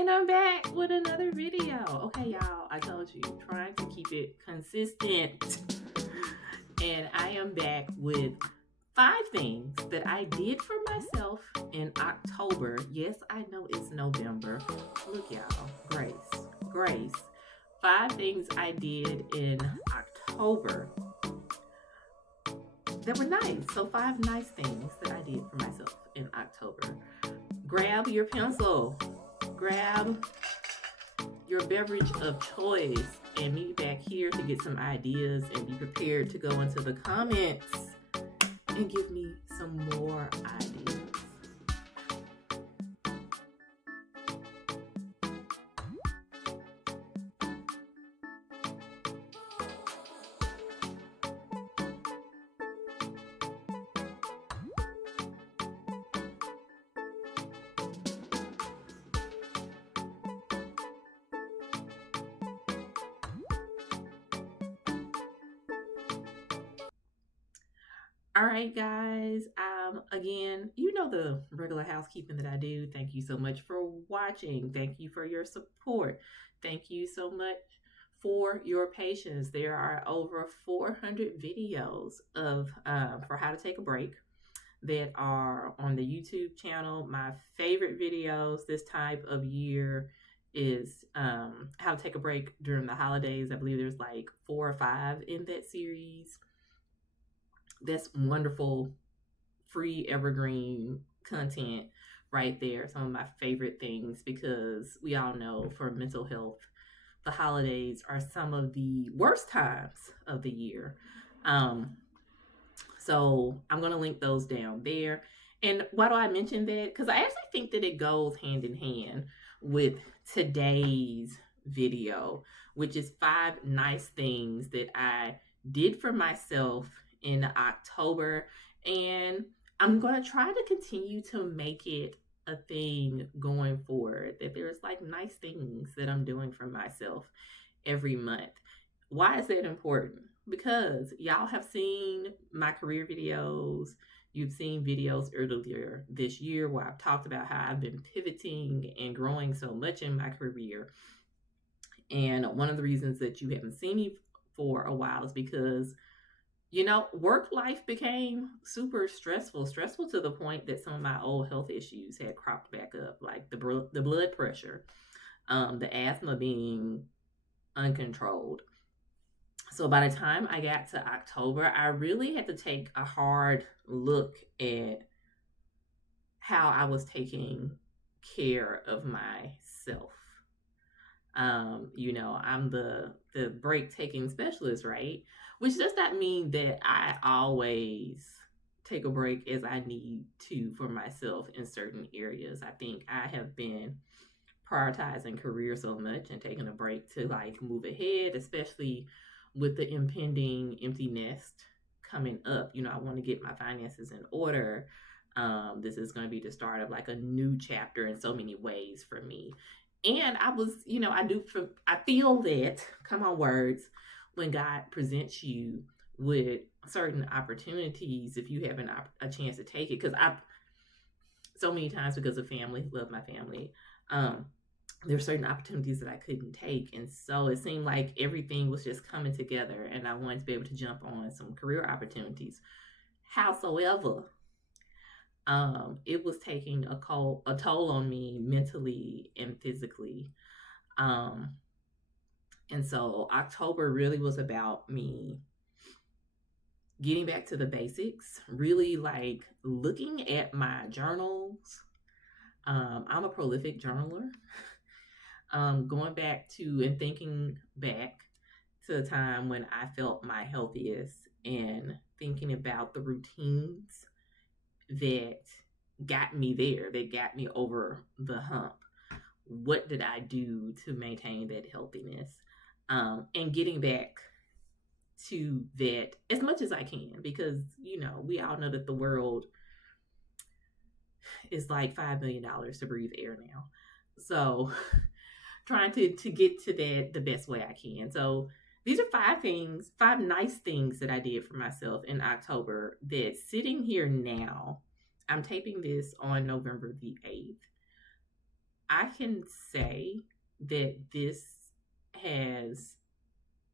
And I'm back with another video. Okay, y'all, I told you, trying to keep it consistent. And I am back with 5 things that I did for myself in October. Yes, I know it's November. Look, y'all, grace. 5 things I did in October that were nice. So 5 nice things that I did for myself in October. Grab your pencil. Grab your beverage of choice and meet back here to get some ideas and be prepared to go into the comments and give me some more ideas. All right, guys. Again, you know the regular housekeeping that I do. Thank you so much for watching. Thank you for your support. Thank you so much for your patience. There are over 400 videos of for how to take a break that are on the YouTube channel. My favorite videos this type of year is how to take a break during the holidays. I believe there's like 4 or 5 in that series. That's wonderful, free, evergreen content right there. Some of my favorite things, because we all know for mental health, the holidays are some of the worst times of the year. So I'm going to link those down there. And why do I mention that? Because I actually think that it goes hand in hand with today's video, which is 5 nice things that I did for myself in October. And I'm going to try to continue to make it a thing going forward, that there's like nice things that I'm doing for myself every month. Why is that important? Because y'all have seen my career videos. You've seen videos earlier this year where I've talked about how I've been pivoting and growing so much in my career. And one of the reasons that you haven't seen me for a while is because, you know, work life became super stressful to the point that some of my old health issues had cropped back up, like the blood pressure, the asthma being uncontrolled. So by the time I got to October, I really had to take a hard look at how I was taking care of myself. You know, I'm the break taking specialist, right? Which does not mean that I always take a break as I need to for myself in certain areas. I think I have been prioritizing career so much and taking a break to like move ahead, especially with the impending empty nest coming up. You know, I want to get my finances in order. This is going to be the start of like a new chapter in so many ways for me. And I was, you know, I feel that, come on words, when God presents you with certain opportunities, if you have a chance to take it, because so many times, because of family, love my family, there's certain opportunities that I couldn't take. And so it seemed like everything was just coming together and I wanted to be able to jump on some career opportunities. Howsoever, it was taking a toll on me mentally and physically. And so October really was about me getting back to the basics, really like looking at my journals. I'm a prolific journaler. Going back to and thinking back to the time when I felt my healthiest and thinking about the routines that got me there, that got me over the hump. What did I do to maintain that healthiness? And getting back to that as much as I can, because, you know, we all know that the world is like $5 million to breathe air now. So trying to get to that the best way I can. So these are 5 nice things that I did for myself in October that sitting here now, I'm taping this on November the 8th. I can say that this has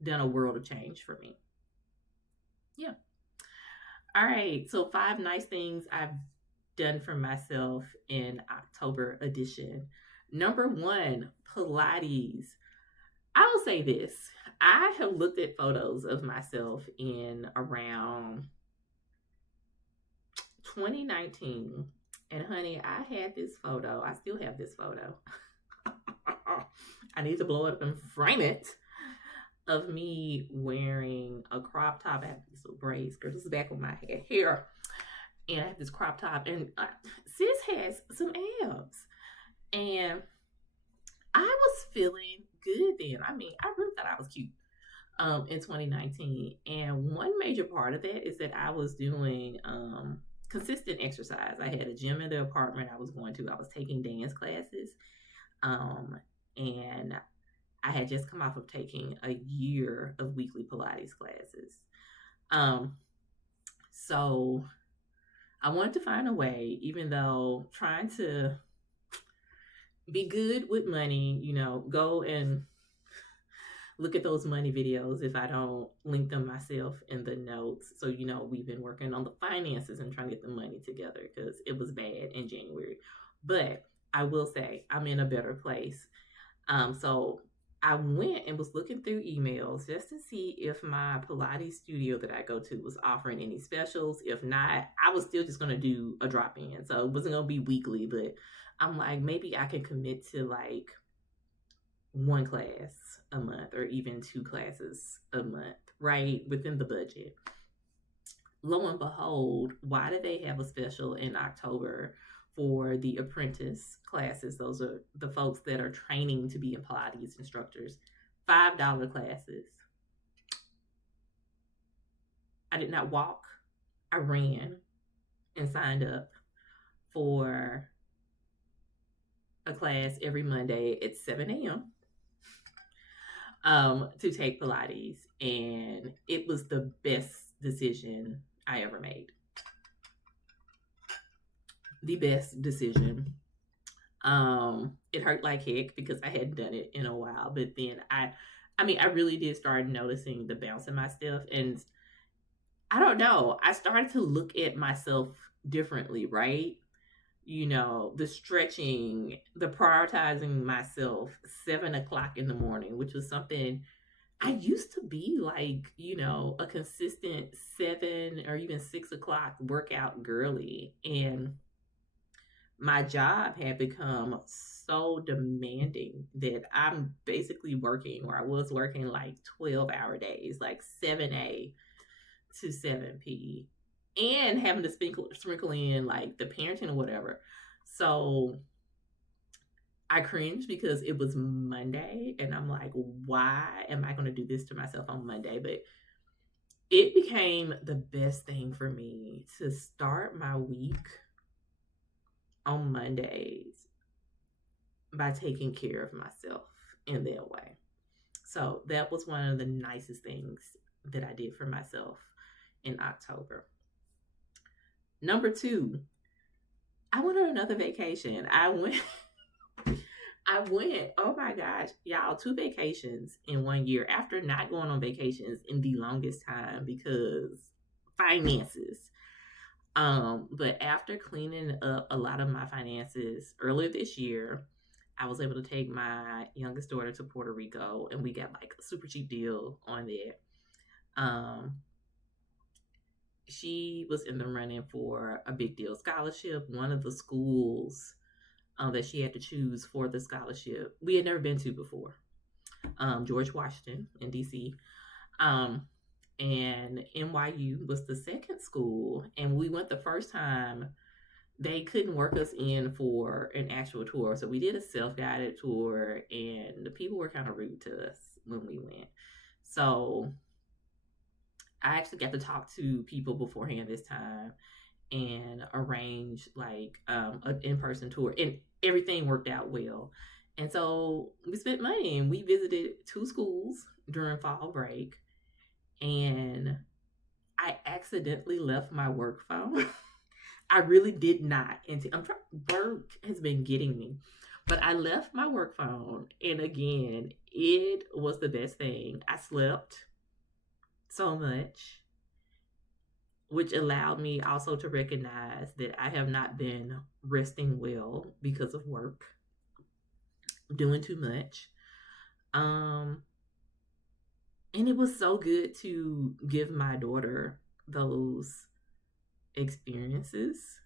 done a world of change for me. Yeah. All right. So, 5 nice things I've done for myself in October edition. Number one, Pilates. I will say this. I have looked at photos of myself in around 2019. And honey, I had this photo. I still have this photo. I need to blow it up and frame it, of me wearing a crop top. I have these little braids, girl. This is back when my hair. And I have this crop top. And sis has some abs. And I was feeling good then. I mean, I really thought I was cute in 2019. And one major part of that is that I was doing consistent exercise. I had a gym in the apartment I was going to. I was taking dance classes. And I had just come off of taking a year of weekly Pilates classes. So I wanted to find a way, even though trying to be good with money, go and look at those money videos if I don't link them myself in the notes. So, we've been working on the finances and trying to get the money together because it was bad in January. But I will say I'm in a better place. So I went and was looking through emails just to see if my Pilates studio that I go to was offering any specials. If not, I was still just going to do a drop in. So it wasn't going to be weekly, but I'm like, maybe I can commit to like one class a month or even 2 classes a month, right? Within the budget. Lo and behold, why do they have a special in October for the apprentice classes? Those are the folks that are training to be Pilates instructors. $5 classes. I did not walk. I ran and signed up for a class every Monday at 7 a.m. To take Pilates. And it was the best decision I ever made. The best decision. It hurt like heck because I hadn't done it in a while, but then I really did start noticing the bounce in my stuff, and I don't know, I started to look at myself differently, right? The stretching, the prioritizing myself 7 o'clock in the morning, which was something I used to be like, a consistent 7 or even 6 o'clock workout girly. And my job had become so demanding that I'm basically working, or I was working like 12-hour days, like 7 a to 7 p, and having to sprinkle in like the parenting or whatever. So I cringed because it was Monday and I'm like, why am I going to do this to myself on Monday? But it became the best thing for me to start my week on Mondays by taking care of myself in that way. So that was one of the nicest things that I did for myself in October. Number 2, I went on another vacation. I went, oh my gosh, y'all, 2 vacations in 1 year after not going on vacations in the longest time because finances. But after cleaning up a lot of my finances earlier this year, I was able to take my youngest daughter to Puerto Rico, and we got like a super cheap deal on that. She was in the running for a big deal scholarship. One of the schools that she had to choose for the scholarship, we had never been to before. George Washington in DC. And NYU was the second school, and we went the first time. They couldn't work us in for an actual tour, so we did a self-guided tour, and the people were kind of rude to us when we went. So I actually got to talk to people beforehand this time and arrange like an in-person tour, and everything worked out well. And so we spent money and we visited 2 schools during fall break, and I accidentally left my work phone. I really did not. And work has been getting me. But I left my work phone, and again, it was the best thing. I slept so much, which allowed me also to recognize that I have not been resting well because of work, doing too much. Um, and it was so good to give my daughter those experiences.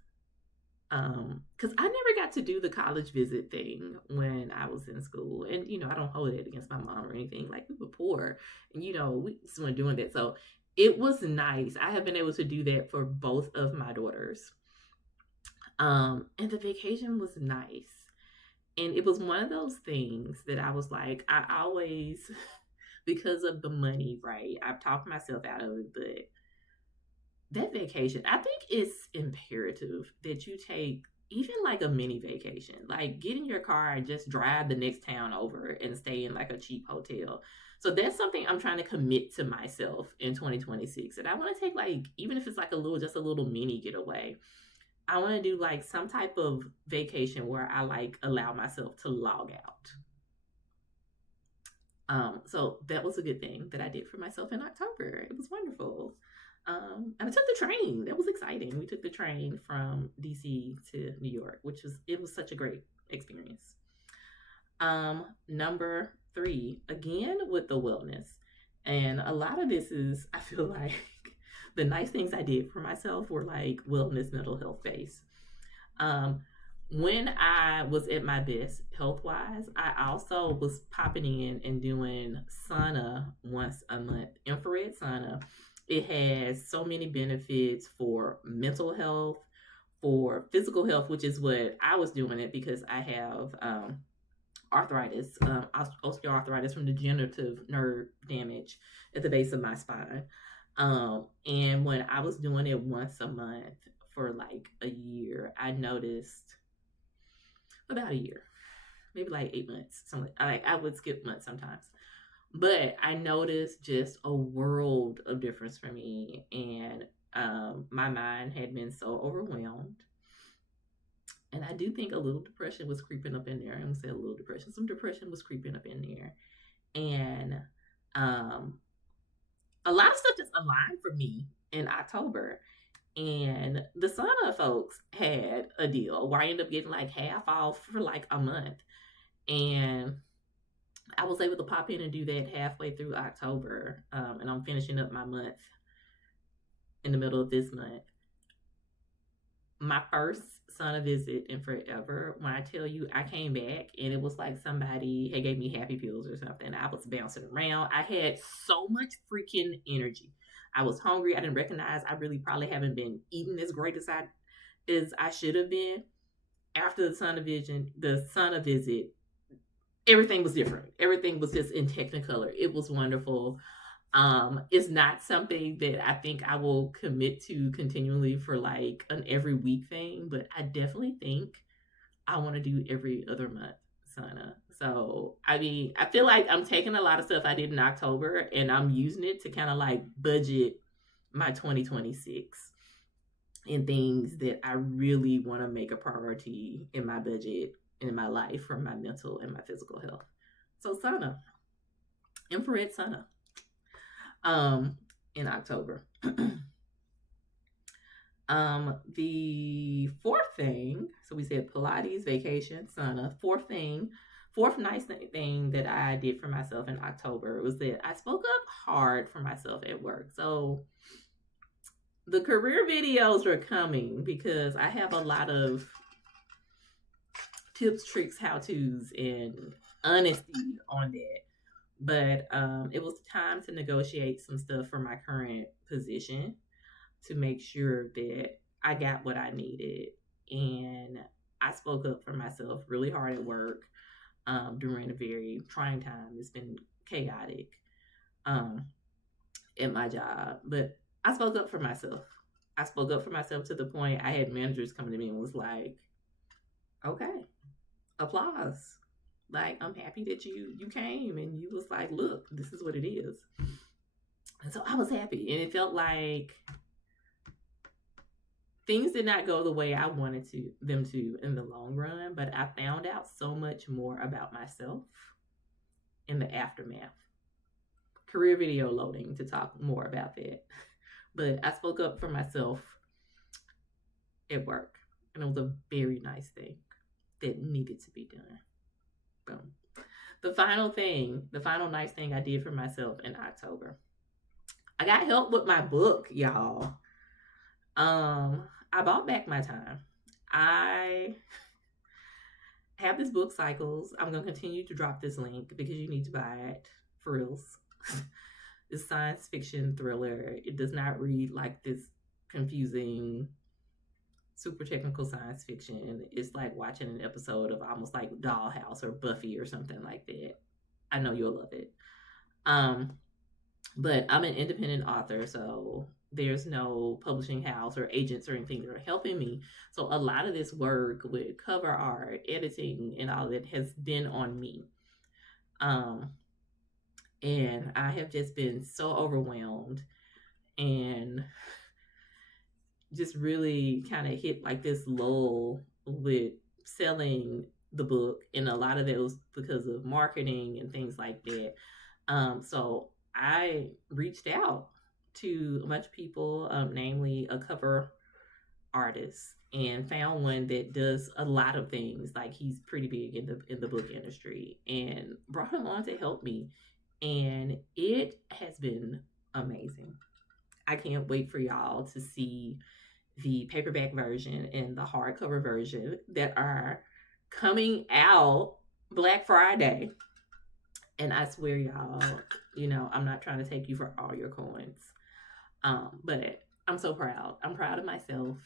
Because I never got to do the college visit thing when I was in school. And, I don't hold it against my mom or anything. Like, we were poor and, we just weren't doing that. So it was nice. I have been able to do that for both of my daughters. And the vacation was nice. And it was one of those things that I was like, I always, because of the money, right? I've talked myself out of it, but that vacation, I think it's imperative that you take even like a mini vacation, like get in your car and just drive the next town over and stay in like a cheap hotel. So that's something I'm trying to commit to myself in 2026. And I want to take like, even if it's like just a little mini getaway, I want to do like some type of vacation where I like allow myself to log out. So that was a good thing that I did for myself in October. It was wonderful. And I took the train. That was exciting. We took the train from DC to New York, it was such a great experience. Number 3, again with the wellness. And a lot of this is, I feel like the nice things I did for myself were like wellness, mental health based. Um, when I was at my best health wise, I also was popping in and doing sauna once a month, infrared sauna. It has so many benefits for mental health, for physical health, which is what I was doing it because I have arthritis, osteoarthritis from degenerative nerve damage at the base of my spine. And when I was doing it once a month for like a year, I noticed about a year, maybe like 8 months. Something I would skip months sometimes, but I noticed just a world of difference for me. And my mind had been so overwhelmed. And I do think a little depression was creeping up in there. I'm gonna say a little depression. Some depression was creeping up in there. And um, a lot of stuff just aligned for me in October. And the sauna folks had a deal where I ended up getting like half off for like a month. And I was able to pop in and do that halfway through October. And I'm finishing up my month in the middle of this month. My first sauna visit in forever, when I tell you I came back and it was like somebody had gave me happy pills or something. I was bouncing around. I had so much freaking energy. I was hungry. I didn't recognize I really probably haven't been eating as great as I should have been. After the sauna visit, everything was different. Everything was just in technicolor. It was wonderful. It's not something that I think I will commit to continually for like an every week thing, but I definitely think I want to do every other month sauna. So, I mean, I feel like I'm taking a lot of stuff I did in October and I'm using it to kind of like budget my 2026 in things that I really want to make a priority in my budget and in my life for my mental and my physical health. So, sauna, infrared sauna, in October. The fourth thing, so we said Pilates, vacation, sauna. Fourth nice thing that I did for myself in October was that I spoke up hard for myself at work. So the career videos are coming because I have a lot of tips, tricks, how-tos, and honesty on that. But it was time to negotiate some stuff for my current position to make sure that I got what I needed. And I spoke up for myself really hard at work during a very trying time. It's been chaotic at my job, but I spoke up for myself. I spoke up for myself to the point I had managers coming to me and was like, okay, applause. Like, I'm happy that you came and you was like, look, this is what it is. And so I was happy. And it felt like things did not go the way I wanted them to in the long run, but I found out so much more about myself in the aftermath. Career video loading to talk more about that. But I spoke up for myself at work, and it was a very nice thing that needed to be done. Boom. The final nice thing I did for myself in October. I got help with my book, y'all. I bought back my time. I have this book Cycles. I'm gonna continue to drop this link because you need to buy it for reals. It's science fiction thriller. It does not read like this confusing, super technical science fiction. It's like watching an episode of almost like Dollhouse or Buffy or something like that. I know you'll love it. But I'm an independent author, so there's no publishing house or agents or anything that are helping me. So a lot of this work with cover art, editing, and all that has been on me. And I have just been so overwhelmed and just really kind of hit like this lull with selling the book, and a lot of it was because of marketing and things like that. So I reached out to a bunch of people, namely a cover artist, and found one that does a lot of things. Like he's pretty big in the book industry, and brought him on to help me, and it has been amazing. I can't wait for y'all to see the paperback version and the hardcover version that are coming out Black Friday. And I swear, y'all, I'm not trying to take you for all your coins. But I'm so proud. I'm proud of myself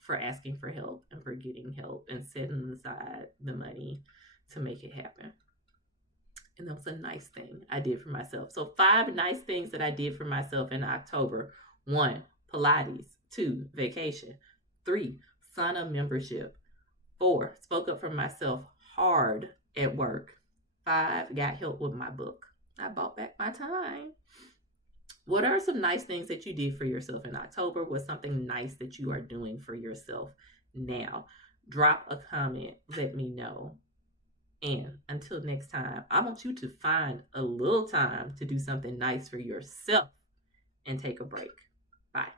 for asking for help and for getting help and setting aside the money to make it happen. And that was a nice thing I did for myself. So 5 nice things that I did for myself in October. 1, Pilates. 2, vacation. 3, sauna membership. 4, spoke up for myself hard at work. 5, got help with my book. I bought back my time. What are some nice things that you did for yourself in October? What's something nice that you are doing for yourself now? Drop a comment. Let me know. And until next time, I want you to find a little time to do something nice for yourself and take a break. Bye.